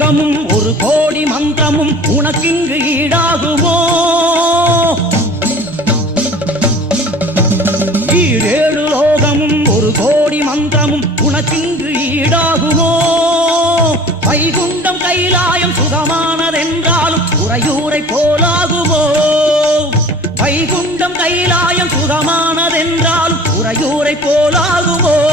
லோகமும் ஒரு கோடி மந்திரமும் உனக்கிங்கு ஈடாகுமோ? ஈரேழு லோகமும் ஒரு கோடி மந்திரமும் உனக்கிங்கு ஈடாகுமோ? வைகுண்டம் கைலாயம் சுகமானதென்றாலும் உறையூரை போலாகுமோ? வைகுண்டம் கைலாயம் சுகமானதென்றாலும் உறையூரை போலாகுமோ?